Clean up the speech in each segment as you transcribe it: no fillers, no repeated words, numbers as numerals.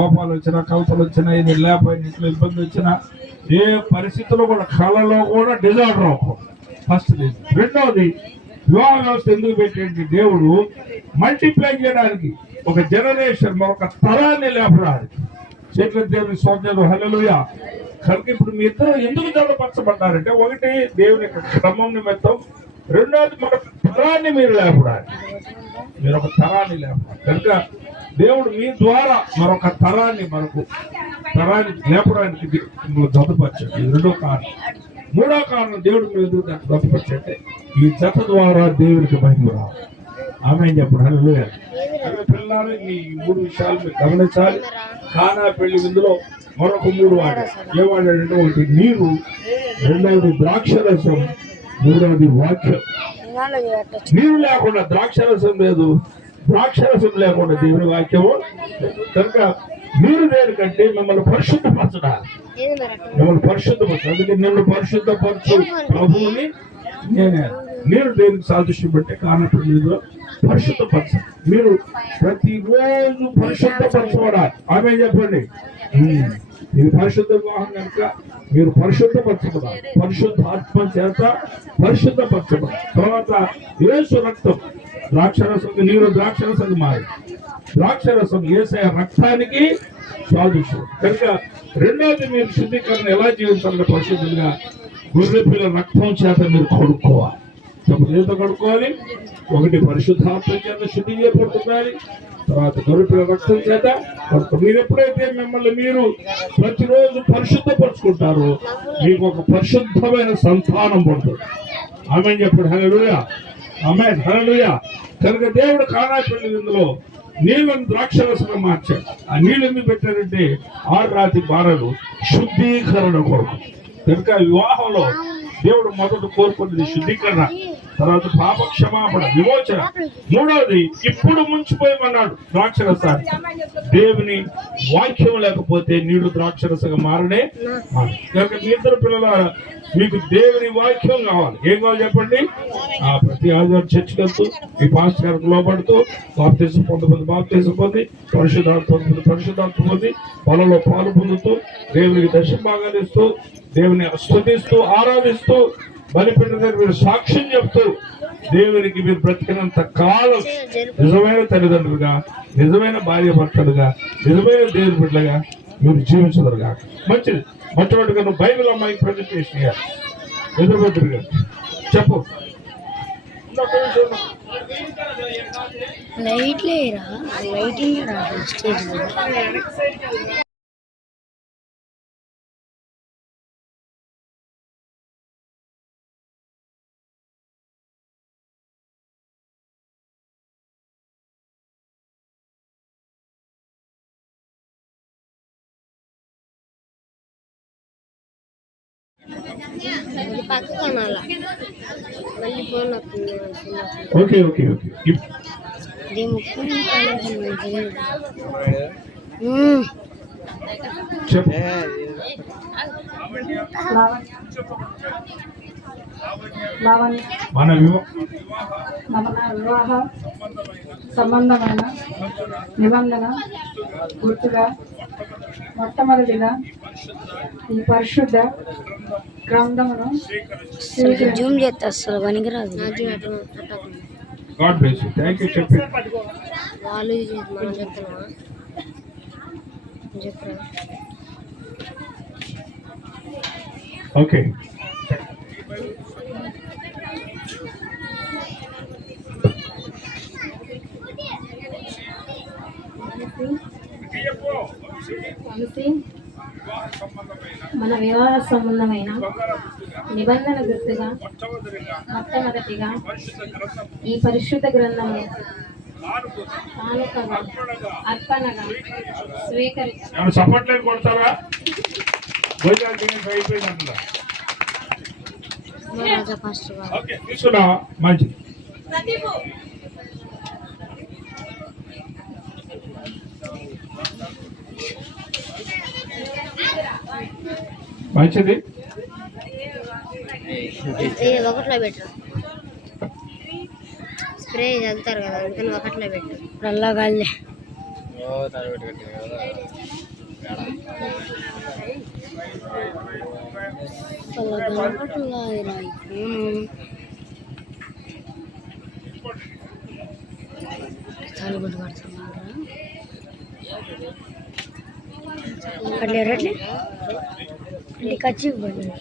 కోపాలు వచ్చినా కలతలు వచ్చినా ఇది లేకపోయినా ఇంట్లో ఇబ్బంది వచ్చినా ఏ పరిస్థితుల్లో కూడా కళలో కూడా డిజార్డర్ అవ్వకూడదు. ఫస్ట్ రెండవది వివాహ వ్యవస్థ ఎందుకు పెట్టేది దేవుడు మల్టిప్లై చేయడానికి, ఒక జనరేషన్ ఒక తరాన్ని లేపడానికి. చేతుల దేవుని సోదరుడు హల్లెలూయా. కనుక ఇప్పుడు మీ ఇద్దరు ఎందుకు జతపరచబడ్డారంటే, ఒకటి దేవుని క్రమం నిమిత్తం, రెండవది మన తరాన్ని మీరు లేపడానికి, మీరు ఒక తరాన్ని లేపడానికి. కనుక దేవుడు మీ ద్వారా మరొక తరాన్ని లేపడానికి జతపరిచాడు. ఇది రెండో కారణం. మూడో కారణం దేవుడు మీ ఎదురు జతపరిచంటే ఈ జత ద్వారా దేవుడికి మహిమ రావాలి. ఆమె చెప్పండి హల్లెలూయా. పిల్లలు ఈ మూడు విషయాలు మీరు గమనించాలి. కానా పెళ్లి విందులో మరొక మూడు వాడాడు. ఏ వాడాడంటే, ఒకటి నీరు, రెండవది ద్రాక్షరసం, మూడవది వాక్యం. నీరు లేకుండా ద్రాక్షరసం లేదు, ద్రాక్షరసం లేకుండా దేవుని వాక్యము. కనుక మీరు దేనికంటే మిమ్మల్ని పరిశుద్ధపరచడానికి, మిమ్మల్ని పరిశుద్ధపరచు. అందుకే నిన్ను పరిశుద్ధపరచు ప్రభువుని నేనే. మీరు దేనికి సాదృశ్యం పెట్టి కానప్పుడు పరిశుద్ధపరచు. మీరు ప్రతిరోజు పరిశుద్ధపరచబడాలి. ఆమె చెప్పండి. ఇది పరిశుద్ధ వివాహం కనుక మీరు పరిశుద్ధపరచబడాలి. పరిశుద్ధాత్మ చేత పరిశుద్ధపరచబడాలి. తర్వాత యేసు రక్తం, ద్రాక్షరసం, నీరు ద్రాక్షరసం మారి, ద్రాక్షరసం యేసయ్య రక్తానికి సాదృశ్యం. కనుక రెండవది మీరు శుద్ధీకరణ ఎలా జీవించాలంటే పరిశుద్ధంగా గొర్రె పిల్ల రక్తం చేత మీరు కొడుకోవాలి. చేత కొడుకోవాలి. ఒకటి పరిశుద్ధాత్మ చేత శుద్ధి చేయబడుతున్నారు, తర్వాత గొర్రె పిల్ల రక్తం చేత. మీరు ఎప్పుడైతే మిమ్మల్ని మీరు ప్రతిరోజు పరిశుద్ధపరుచుకుంటారో మీకు ఒక పరిశుద్ధమైన సంతానం పడుతుంది. ఆమేన్ చెప్పండి హల్లెలూయా. ఆమేన్ హల్లెలూయా. కనుక దేవుడు కానా పెళ్లి విందులో నీళ్ళను ద్రాక్షరసంగా మార్చాడు. ఆ నీళ్ళు ఎందుకు పెట్టారంటే 6 రాతి బారలు శుద్ధీకరణ కొరకు. కనుక వివాహంలో దేవుడు మొదట కోరుకున్నది శుద్ధీకరణ, తర్వాత పాప క్షమాపణ, విమోచన. మూడవది ఇప్పుడు ముంచిపోయమన్నాడు ద్రాక్షరసాన్ని. దేవుని వాక్యం లేకపోతే నీళ్లు ద్రాక్షరసంగా మారనే మారు. కనుక మీ ఇద్దరు పిల్లల మీకు దేవుని వాక్యం కావాలి. ఏం కావాలి చెప్పండి? ప్రతి ఆదివారం చర్చికి వెళ్తూ మీ పాస్టర్ గారికి లోపడుతూ బాప్తిజం పొంది పరిశుద్ధాత్మ పొంది పొలంలో పాలు పొందుతూ దేవునికి దర్శన భాగాలు ఇస్తూ దేవుని స్తుతిస్తూ ఆరాధిస్తూ బలిపీఠ దగ్గర మీరు సాక్ష్యం చెప్తూ దేవునికి మీరు బ్రతికినంత కాలం నిజమైన తల్లిదండ్రులుగా, నిజమైన భార్య భర్తలుగా, నిజమైన దేవుని బిడ్డలుగా మీరు జీవించదురుగా. మంచిది. మొట్టమొదటిగా నువ్వు బైబిల్ అమ్మాయికి ప్రజెంటేషన్ ఇవ్వాలి. ఎదురుబెదురుగా చెప్పు. Okay okay okay. మన వివాహ సంబంధమైన నిబంధన గుర్తుగా మొట్టమొదటిగా ఈ పరిశుద్ధ గ్రంథమును జూమ్ చేస్తా. అసలు పనికిరాదు. ఓకే. మన వివాహ సంబంధమైన నిబంధన గుర్తుగా మొట్టమొదటిగా ఈ పరిశుద్ధ గ్రంథము అర్పణగా స్వీకరించాలి. మంచిది. మంచిది. ఒకట్లో పెట్టరు, స్ప్రే చల్లుతారు కదా, అందుకని ఒకట్లో పెట్టు. అల్లా గాలి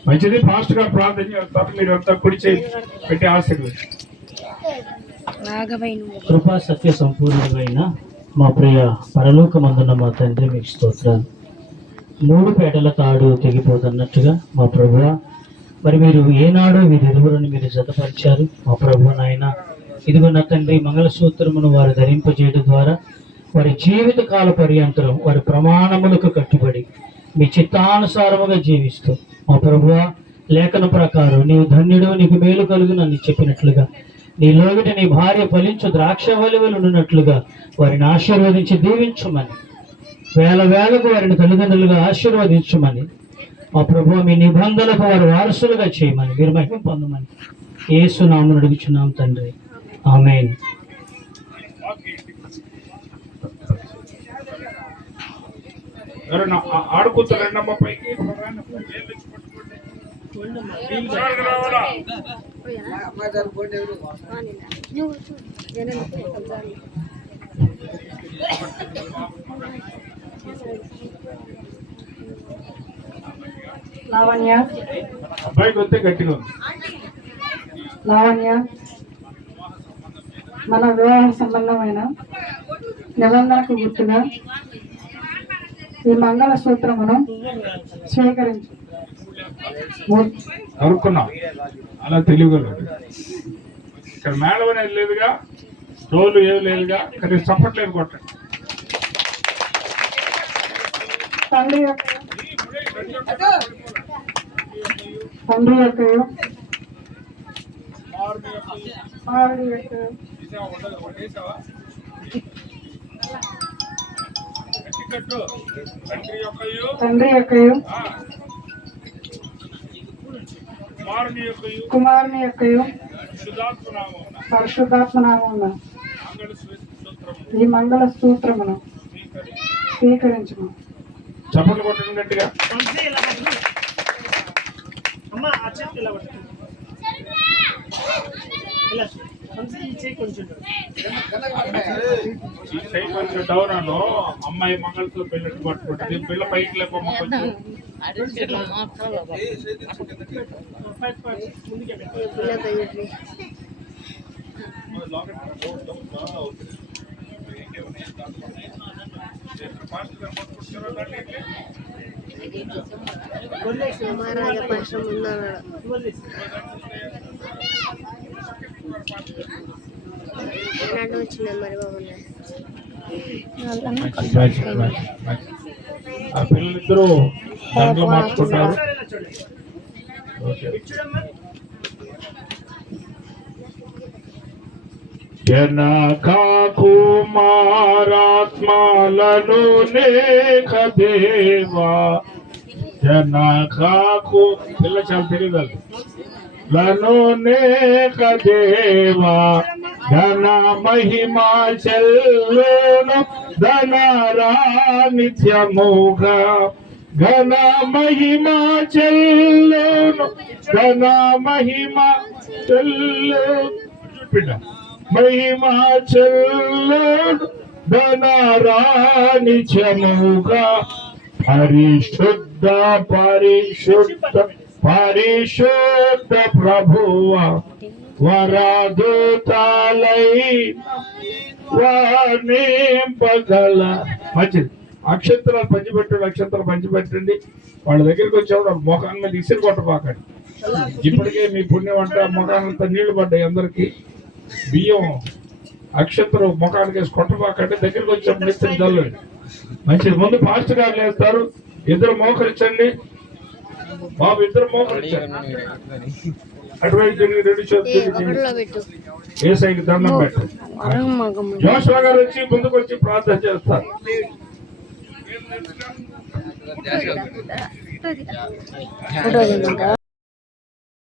మంచిది. ఫాస్ట్ గా ప్రార్థన చేస్తారు. మీరు అంతా కుడి చేయి పెట్టి ఆశీర్వదించండి. కృపా సత్య సంపూర్ణమైన మా ప్రియ పరలోకమందున్న మా తండ్రి మీకు స్తోత్రాలు. 3 పేటల తాడు తెగిపోతున్నట్టుగా మా ప్రభువా, మరి మీరు ఏనాడో వీరిరువురిని మీరు జతపరిచారు మా ప్రభువు నాయన. ఇదిగో నా తండ్రి, మంగళసూత్రమును వారు ధరింపజేయడం ద్వారా వారి జీవిత కాల పర్యంతరం వారి ప్రమాణములకు కట్టుబడి మీ చిత్తానుసారముగా జీవిస్తూ మా ప్రభువా, లేఖన ప్రకారం నీవు ధన్యుడు, నీకు మేలు కలుగునని చెప్పినట్లుగా నీలోగిట నీ భార్య ఫలించు ద్రాక్షవల్లి ఉన్నట్లుగా వారిని ఆశీర్వదించి దీవించమని, వేల వేలకు వారిని తల్లిదండ్రులుగా ఆశీర్వదించమని మా ప్రభువా, మీ నిబంధనలకు వారు వారసులుగా చేయమని మీరు మహిమ పొందమని యేసు నామమున అడుగుచున్నాం తండ్రి, ఆమేన్. ఎవరైనా ఆడుకుంటారండి అమ్మ పైకి. లావణ్య, అబ్బాయికి వస్తే గట్టిగా ఉంది. లావణ్య, మన వివాహ సంబంధమైన నిబంధనకు గుర్తుగా ఈ మంగళ సూత్రమును స్వీకరించు. కనుక్కున్నాం అలా తెలియదు. ఇక్కడ మేడం అనేది లేదుగా, రోలు ఏమి లేదుగా, కానీ చప్పట్లేదు కొట్టండి. తండ్రి యొక్క కుమారుడి యొక్క తండ్రి యొక్క కుమారుని యొక్క పరిశుద్ధాత్మ నామమున ఈ మంగళ సూత్రమును స్వీకరించుము. చప్పట్లు కొట్టండి గట్టిగా. కొంచెం డౌన్ అను. అమ్మాయి మంగళతో పిల్లలు పట్టుకుంటుంది. పిల్ల పైకి లేపమ్మ కొంచెం. ఆ పిల్లలిద్దరూ దాంట్లో మార్చుకుంటారు. జనకా కుమారాత్మలను నేక దేవా, జనకాకు పిల్ల చాలా తెలియదు లను నేక దేవా, ఘన మహిమా చెల్లును ధనరా నిత్యముగా, ఘన మహిమా చెల్లును ఘన మహిమా చెల్లు మహిమా చెల్లును ధనరా నిత్యముగా, పరిశుద్ధ పరిశుద్ధ పరిశుద్ధ ప్రభువా, వరదూతలై వానింపగల. మంచిది. అక్షంతరాలు పంచిపెట్టండి, అక్షంతరాలు పంచిపెట్టండి. వాళ్ళ దగ్గరికి వచ్చేవాడు ముఖాన్ని మీద ఇసురు కొట్టబాకండి. ఇప్పటికే మీ పుణ్యం అంటే ముఖానంతా నీళ్లు పడ్డాయి అందరికి. బియ్యం అక్షంతరం ముఖానికి వేసి కొట్టబాకండి. దగ్గరికి వచ్చేప్పుడు ఇస్తారు చల్లండి. మంచిది. ముందు ఫాస్ట్ గా లేస్తారు. ఇద్దరు మోకరించండి బాబు, ఇద్దరు మోకరించండి. అటువైపు రెండు చేతులు ఏసైకి దండం పెట్టు. జోషువా గారు వచ్చి ముందుకు వచ్చి ప్రార్థన చేస్తారు.